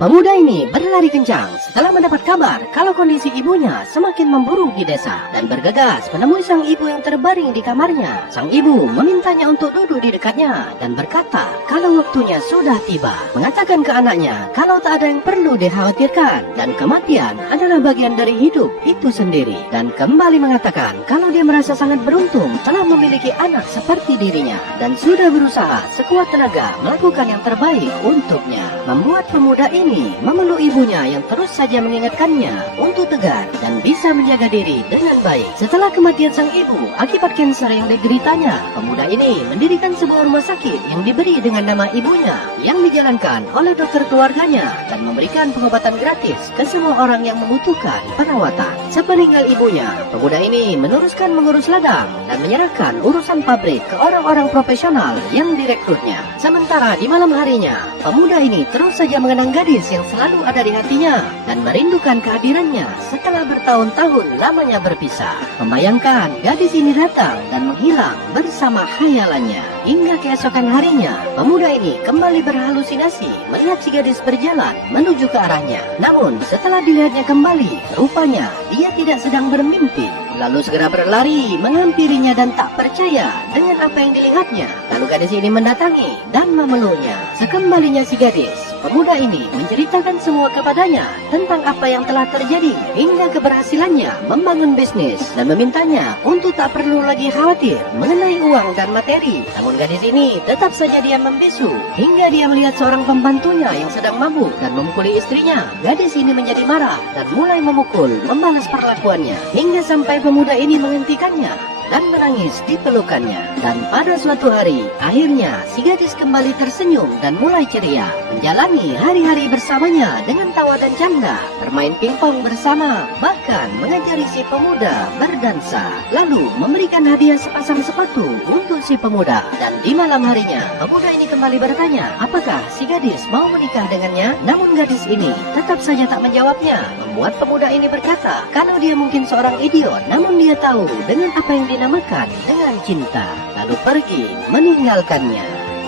Pemuda ini berlari kencang setelah mendapat kabar kalau kondisi ibunya semakin memburuk di desa dan bergegas menemui sang ibu yang terbaring di kamarnya. Sang ibu memintanya untuk duduk di dekatnya dan berkata kalau waktunya sudah tiba. Mengatakan ke anaknya kalau tak ada yang perlu dikhawatirkan dan kematian adalah bagian dari hidup itu sendiri. Dan kembali mengatakan kalau dia merasa sangat beruntung telah memiliki anak seperti dirinya dan sudah berusaha sekuat tenaga melakukan yang terbaik untuknya. Membuat pemuda ini memeluk ibunya yang terus saja mengingatkannya untuk tegar dan bisa menjaga diri dengan baik. Setelah kematian sang ibu akibat kanker yang dideritanya, pemuda ini mendirikan sebuah rumah sakit yang diberi dengan nama ibunya yang dijalankan oleh dokter keluarganya dan memberikan pengobatan gratis ke semua orang yang membutuhkan perawatan. Sepeninggal ibunya, pemuda ini meneruskan mengurus ladang dan menyerahkan urusan pabrik ke orang-orang profesional yang direkrutnya. Sementara di malam harinya, pemuda ini terus saja mengenang gadis yang selalu ada di hatinya dan merindukan kehadirannya setelah bertahun-tahun lamanya berpisah. Membayangkan gadis ini datang dan menghilang bersama khayalannya. Hingga keesokan harinya, pemuda ini kembali berhalusinasi melihat si gadis berjalan menuju ke arahnya. Namun setelah dilihatnya kembali, rupanya dia tidak sedang bermimpi. Lalu segera berlari menghampirinya dan tak percaya dengan apa yang dilihatnya. Lalu gadis ini mendatangi dan memeluknya. Sekembalinya si gadis, pemuda ini menceritakan semua kepadanya tentang apa yang telah terjadi hingga keberhasilannya membangun bisnis dan memintanya untuk tak perlu lagi khawatir mengenai uang dan materi. Namun gadis ini tetap saja dia membisu hingga dia melihat seorang pembantunya yang sedang mabuk dan memukuli istrinya. Gadis ini menjadi marah dan mulai memukul, membalas perlakuannya hingga sampai pemuda ini menghentikannya dan menangis di pelukannya. Dan pada suatu hari, akhirnya si gadis kembali tersenyum dan mulai ceria, menjalani hari-hari bersamanya dengan tawa dan canda, bermain pingpong bersama, bahkan mengajari si pemuda berdansa, lalu memberikan hadiah sepasang sepatu untuk si pemuda. Dan di malam harinya, pemuda ini kembali bertanya apakah si gadis mau menikah dengannya. Namun gadis ini tetap saja tak menjawabnya, membuat pemuda ini berkata kalau dia mungkin seorang idiot, namun dia tahu dengan apa yang dinamakan dengan cinta, lalu pergi meninggalkannya.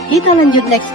Kita lanjut next.